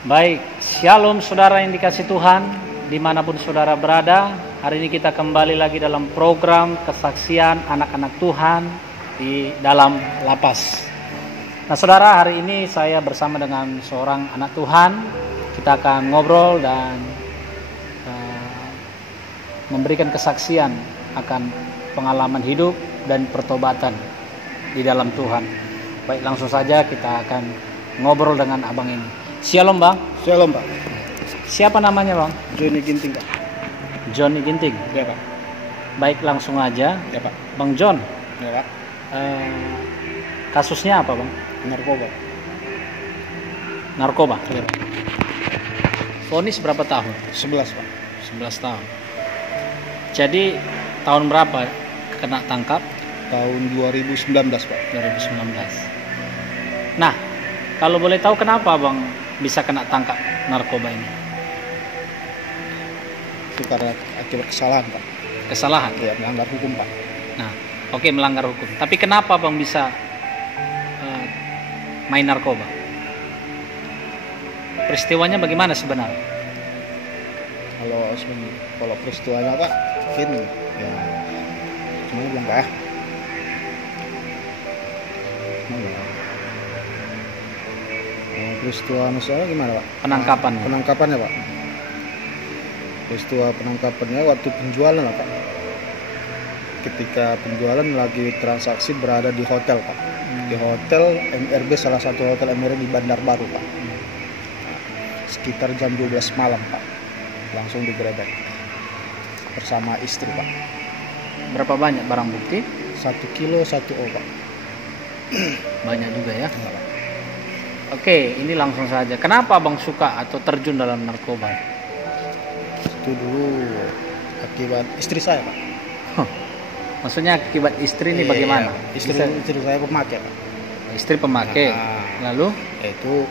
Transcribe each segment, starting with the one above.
Baik, shalom saudara yang dikasih Tuhan, dimanapun saudara berada. Hari ini kita kembali lagi dalam program kesaksian anak-anak Tuhan di dalam lapas. Nah saudara, hari ini saya bersama dengan seorang anak Tuhan. Kita akan ngobrol dan memberikan kesaksian akan pengalaman hidup dan pertobatan di dalam Tuhan. Baik, langsung saja kita akan ngobrol dengan abang ini. Shalom bang. Shalom pak. Siapa namanya bang? Johnny Ginting pak. Johnny Ginting. Ya pak. Baik, langsung aja. Ya pak. Bang John. Ya pak. Kasusnya apa bang? Narkoba. Narkoba. Ya pak. Vonis berapa tahun? 11 pak. 11 tahun. Jadi tahun berapa kena tangkap? Tahun 2019 pak. 2019. Nah, kalau boleh tahu kenapa bang bisa kena tangkap narkoba ini? Itu karena akibat kesalahan pak. Kesalahan? Ya, melanggar hukum pak. Nah, oke, melanggar hukum. Tapi kenapa bang bisa main narkoba? Peristiwanya bagaimana sebenarnya? Kalau peristiwanya pak, ini ya semuanya bilang pak ya. Peristiwa masalah gimana pak? Penangkapan. Penangkapannya pak. Peristiwa penangkapannya waktu penjualan lah pak. Ketika penjualan lagi transaksi berada di hotel pak. Di hotel MRB, salah satu hotel MRB di Bandar Baru pak. Sekitar jam 12 malam pak. Langsung digerebek bersama istri pak. Berapa banyak barang bukti? 1 kilo 1 O pak. Banyak juga ya. Oke, ini langsung saja. Kenapa abang suka atau terjun dalam narkoba? Itu dulu akibat istri saya pak. Maksudnya akibat istri ini bagaimana? Istri saya pemakai pak. Istri pemakai. Lalu? Itu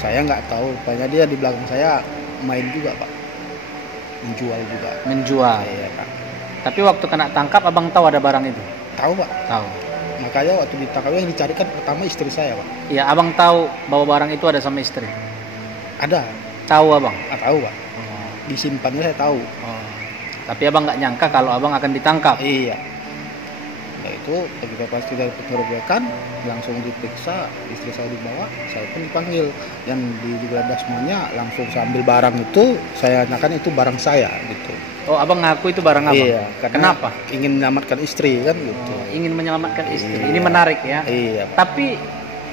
saya nggak tahu, rupanya dia di belakang saya main juga pak. Menjual juga. Menjual. Iya pak. Tapi waktu kena tangkap abang tahu ada barang itu? Tahu pak. Tahu. Makanya waktu ditangkap yang dicarikan pertama istri saya pak. Iya, abang tahu bahwa barang itu ada sama istri? Ada. Tahu abang? Tahu pak. Disimpannya saya tahu. Tapi abang nggak nyangka kalau abang akan ditangkap? Iya. Nah itu ketika pasti dari pengerebekan langsung diperiksa, istri saya dibawa, saya pun dipanggil dan digeledah semuanya, langsung sambil barang itu saya nyatakan itu barang saya gitu. Oh, abang ngaku itu barang abang? Iya. Kenapa? Ingin menyelamatkan istri kan gitu. Ingin menyelamatkan istri. Iya. Ini menarik ya. Iya. Tapi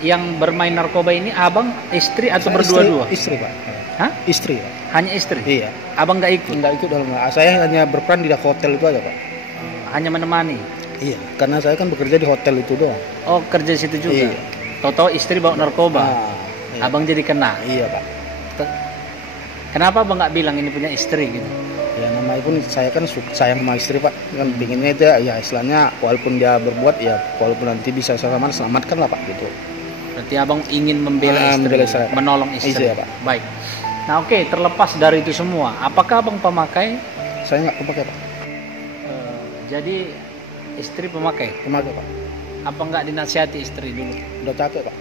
yang bermain narkoba ini abang, istri atau berdua-dua? Istri pak. Hah? Istri pak. Hanya istri? Iya. Abang nggak ikut? Nggak ikut dalam. Saya hanya berperan di hotel itu aja pak. Hanya menemani? Iya. Karena saya kan bekerja di hotel itu doang. Oh, kerja di situ juga? Iya. Toto istri bawa narkoba? Iya. Abang jadi kena? Iya pak. Kenapa abang nggak bilang ini punya istri gitu? Ya namanya pun saya kan sayang sama istri pak, kan pinginnya itu ya istilahnya walaupun dia berbuat ya walaupun nanti bisa selamatkan lah pak gitu. Berarti abang ingin membela istri, saya, menolong istri. Iya, pak. Baik. Nah oke, terlepas dari itu semua, apakah abang pemakai? Saya nggak pemakai pak. Jadi istri pemakai? Pemakai pak. Apa nggak dinasihati istri dulu? Udah capek pak.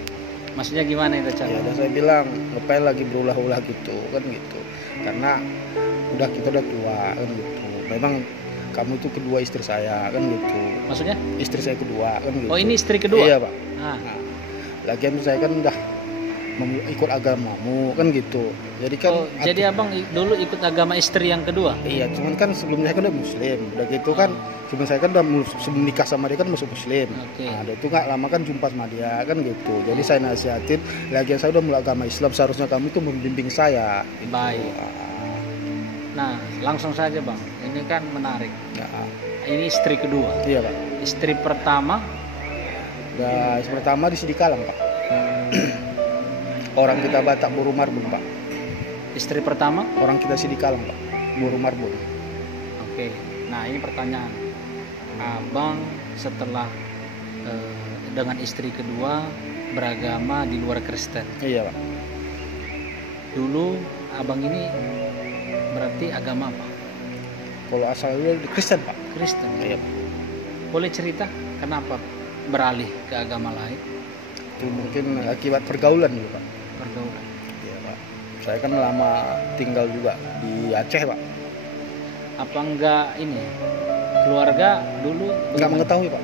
Maksudnya gimana itu capek? Ya udah saya bilang ngapain lagi berulah-ulah gitu kan gitu. Karena kita udah tua kan gitu. Memang kamu itu kedua istri saya kan gitu. Maksudnya? Istri saya kedua kan gitu. Oh ini istri kedua? Iya pak. Nah, lagian saya kan udah ikut agamamu kan gitu. Jadi kan. Oh, jadi abang dulu ikut agama istri yang kedua? Iya, cuman kan sebelumnya saya kan udah muslim. Udah gitu kan, cuman saya kan udah sebelum nikah sama dia kan masuk muslim. Okay. Nah, itu nggak lama kan jumpa sama dia kan gitu. Jadi saya nasihatin, lagian saya udah mulai agama Islam, seharusnya kamu itu membimbing saya. Gitu. Baik. Nah, langsung saja bang, ini kan menarik. Ya. Ini istri kedua? Iya pak. Istri pertama? Ya, istri pertama di Sidikalang pak. Orang kita Batak Buru Marbun pak. Istri pertama? Orang kita Sidikalang pak, Buru Marbun. Oke, nah ini pertanyaan. Abang setelah dengan istri kedua beragama di luar Kristen? Iya pak. Dulu abang ini berarti agama apa? Kalau asalnya di Kristen pak. Kristen? Iya pak. Boleh cerita kenapa beralih ke agama lain? Itu mungkin akibat pergaulan gitu pak. Pergaulan. Iya pak. Saya kan lama tinggal juga di Aceh, Pak. Apa enggak ini keluarga dulu Nggak bagaimana? mengetahui, Pak.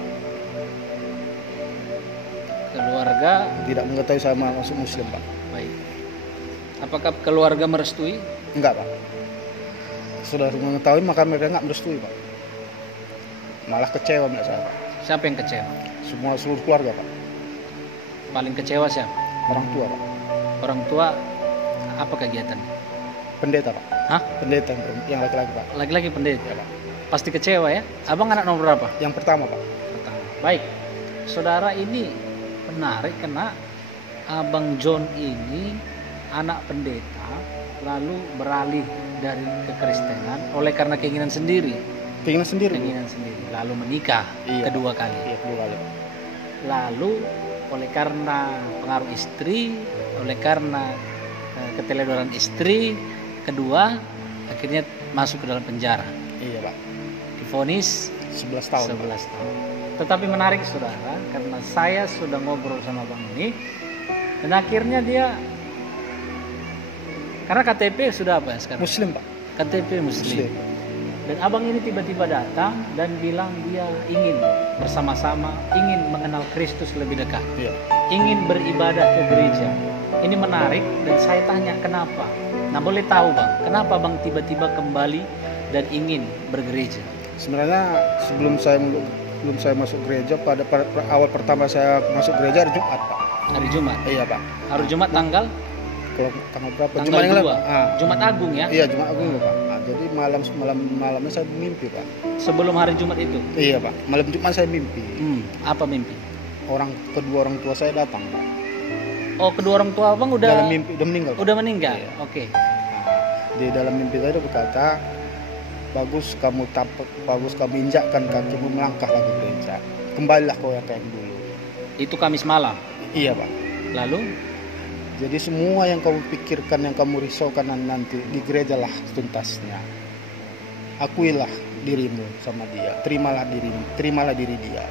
Keluarga Tidak mengetahui saya masuk Muslim, Pak. baik. Apakah keluarga merestui? Enggak, Pak. Sudah mengetahui maka mereka nggak merestui, Pak. Malah kecewa melihat saya, Pak. Siapa yang kecewa? Semua seluruh keluarga, Pak. Paling kecewa siapa? Orang tua, Pak. Orang tua. Apa kegiatan? Pendeta, Pak. Hah? Pendeta yang laki-laki, Pak. Lagi-lagi pendeta. Ya, Pak. Pasti kecewa ya. Abang anak nomor berapa? Yang pertama, Pak. Pertama. Baik. Saudara, ini menarik karena Abang John ini anak pendeta lalu beralih dari kekristenan oleh karena keinginan sendiri. Keinginan sendiri, Bu. Keinginan sendiri. Lalu menikah Iya. kedua kali. Iya, kedua kali, Pak. Lalu oleh karena pengaruh istri, oleh karena keteledoran istri, kedua akhirnya masuk ke dalam penjara. Iya, Pak. Divonis 11 tahun. 11 tahun. Tetapi menarik saudara, karena saya sudah ngobrol sama Bang ini, dan akhirnya dia, karena KTP sudah apa ya sekarang? Muslim, Pak. KTP Muslim. Muslim. Dan abang ini tiba-tiba datang dan bilang dia ingin bersama-sama, ingin mengenal Kristus lebih dekat, Iya. ingin beribadah ke gereja. Ini menarik dan saya tanya kenapa. Nah, boleh tahu Bang, kenapa Bang tiba-tiba kembali dan ingin bergereja? Sebenarnya sebelum saya masuk gereja, pada awal pertama saya masuk gereja hari Jumat, Pak. Hari Jumat. Iya, Pak. Hari Jumat tanggal Kalau tanggal berapa? tanggal Jumat yang 2. lalu. Ah, Jumat Agung ya. iya, Jumat Agung, Pak. Nah, jadi malamnya saya mimpi, Pak. Sebelum hari Jumat itu. Iya, Pak. Malam Jumat saya mimpi. Apa mimpi? Kedua orang tua saya datang, Pak. Oh, kedua orang tua Abang udah Dalam mimpi udah meninggal, Pak. udah meninggal. Iya. Oke. Di dalam mimpi saya dia berkata, bagus kamu injakkan kakimu melangkah lagi gereja. Kembalilah kau yang kayak dulu. Itu Kamis malam. Iya, Pak. Lalu Jadi semua yang kamu pikirkan, yang kamu risaukan nanti di gereja lah tuntasnya. Akuilah dirimu sama dia, terimalah diri dia.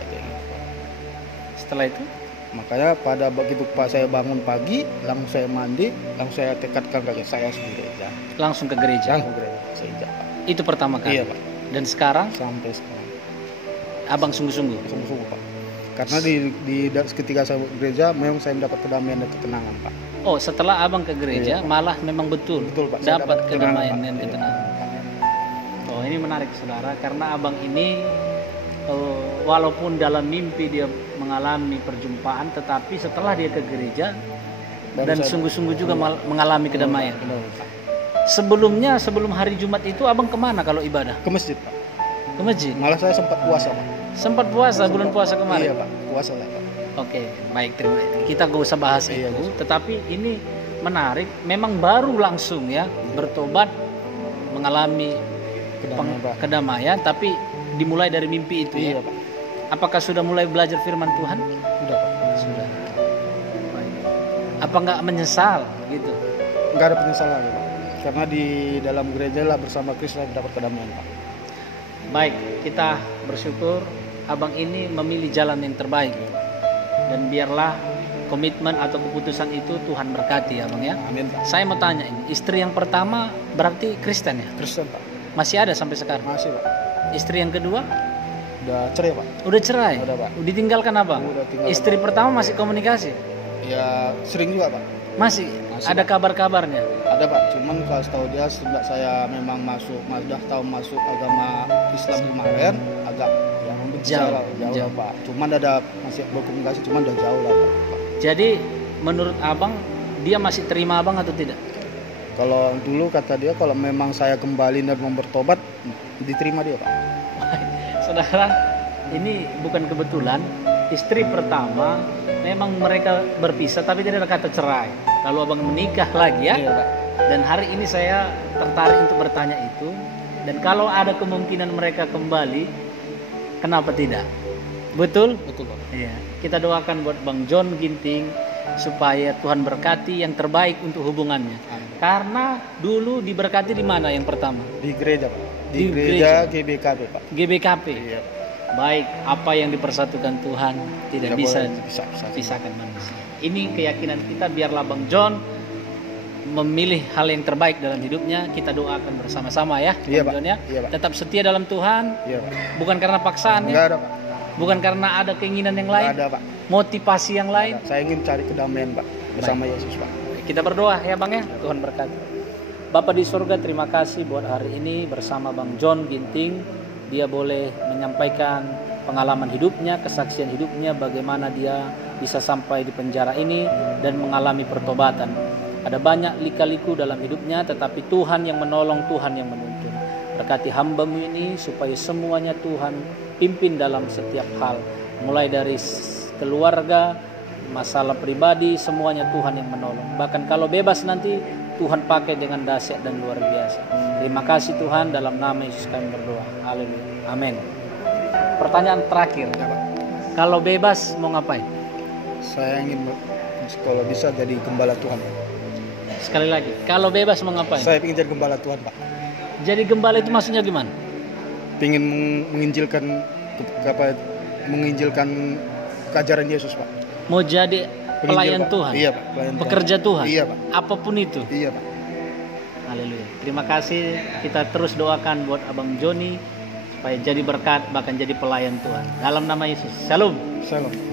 setelah itu Makanya pada begitu Pak saya bangun pagi, langsung saya mandi, langsung saya tekadkan kaki saya di gereja. langsung ke gereja. Langsung gereja saya ijak, Pak. Itu pertama kali. Iya, Pak. Dan sekarang Sampai sekarang. Abang sungguh-sungguh. Sungguh-sungguh, Pak. Karena ketika saya gereja, memang saya mendapat kedamaian dan ketenangan, Pak. Oh, setelah Abang ke gereja Iya, Pak. malah memang betul, Betul, Pak. Saya dapat kedamaian Pak. dan Iya. ketenangan. Oh, ini menarik saudara, karena Abang ini walaupun dalam mimpi dia mengalami perjumpaan, tetapi setelah dia ke gereja Baru dan saya- sungguh-sungguh juga mengalami kedamaian. Benar, Pak. Sebelum hari Jumat itu Abang kemana kalau ibadah? Ke masjid, Pak. Ke masjid. Malah saya sempat puasa, Pak. Sempat puasa bulan puasa kemarin. Iya, Pak. Puasa lah, Pak. Oke, baik, terima kasih. Kita gak usah bahas Iya, itu, Mas. tetapi ini menarik. Memang baru langsung ya bertobat, mengalami Kedamaian, Pak. kedamaian, tapi dimulai dari mimpi itu Iya, ya. Pak. Apakah sudah mulai belajar firman Tuhan? Udah, Pak. Sudah. Baik. Apa nggak menyesal gitu? Nggak ada penyesalan lagi, Pak. Karena di dalam gereja lah bersama Kristus saya dapat kedamaian, Pak. Baik, kita bersyukur Abang ini memilih jalan yang terbaik. Dan biarlah komitmen atau keputusan itu Tuhan berkati ya Bang ya. Amin, Pak. Saya mau tanya ini, istri yang pertama berarti Kristen ya? Kristen, Pak. Masih ada sampai sekarang? Masih, Pak. Istri yang kedua Udah cerai, Pak. udah cerai? Udah, Pak. Ditinggalkan apa? Udah tinggalkan. Istri pertama masih komunikasi? Ya sering juga, Pak. Masih? Masih, Ada kabar-kabarnya? Ada, Pak. Cuman kalau setahu dia sejak saya memang udah tahu masuk agama Islam kemarin agak yang Jauh. lah, Pak. Cuman ada masih berkomunikasi, cuman udah jauh lah, Pak. Jadi menurut Abang dia masih terima Abang atau tidak? Kalau dulu kata dia kalau memang saya kembali dan mau bertobat diterima dia, Pak. Saudara, ini bukan kebetulan. Istri pertama memang mereka berpisah tapi tidak ada kata cerai. Lalu Abang menikah lagi ya. Iya, Pak. Dan hari ini saya tertarik untuk bertanya itu. Dan kalau ada kemungkinan mereka kembali, kenapa tidak? Betul? Betul, Pak. Iya. Kita doakan buat Bang John Ginting supaya Tuhan berkati yang terbaik untuk hubungannya. Amin. Karena dulu diberkati di mana yang pertama? Di gereja, Pak. Di Di gereja GBKB, Pak. GBKP. Iya. Baik, apa yang dipersatukan Tuhan tidak bisa bisa. pisahkan manusia. Ini keyakinan kita, biarlah Bang John memilih hal yang terbaik dalam hidupnya. Kita doakan bersama-sama ya, Iya, Bang Pak. Jon ya. Iya, Pak. Tetap setia dalam Tuhan, Iya, Pak. bukan karena paksaan Enggak ya, ada, Pak. bukan karena ada keinginan yang Enggak lain, ada, Pak. motivasi yang lain. Saya ingin cari kedamaian, Pak, bersama Yesus, Pak. Kita berdoa ya Bang ya, Tuhan berkati. Bapa di surga, terima kasih buat hari ini bersama Bang Jon Ginting. Dia boleh menyampaikan pengalaman hidupnya, kesaksian hidupnya, bagaimana dia bisa sampai di penjara ini dan mengalami pertobatan. Ada banyak lika-liku dalam hidupnya, tetapi Tuhan yang menolong, Tuhan yang menuntun. Berkati hamba-Mu ini supaya semuanya Tuhan pimpin dalam setiap hal. Mulai dari keluarga, masalah pribadi, semuanya Tuhan yang menolong. Bahkan kalau bebas nanti, Tuhan pakai dengan dahsyat dan luar biasa. Terima kasih Tuhan, dalam nama Yesus kami berdoa. Haleluya. Amin. Pertanyaan terakhir. Ya, Pak. Kalau bebas mau ngapain? Saya ingin kalau bisa jadi gembala Tuhan. Sekali lagi, kalau bebas mau ngapain? Saya ingin jadi gembala Tuhan, Pak. Jadi gembala itu maksudnya gimana? Ingin menginjilkan keajaran Yesus, Pak. Mau jadi pelayan Pak. Tuhan? Iya, Pak. Pelayan Pekerja Tuhan? Iya, Pak. Apapun itu? Iya, Pak. Haleluya. Terima kasih. Kita terus doakan buat Abang Joni supaya jadi berkat, bahkan jadi pelayan Tuhan. Dalam nama Yesus. Shalom. Shalom.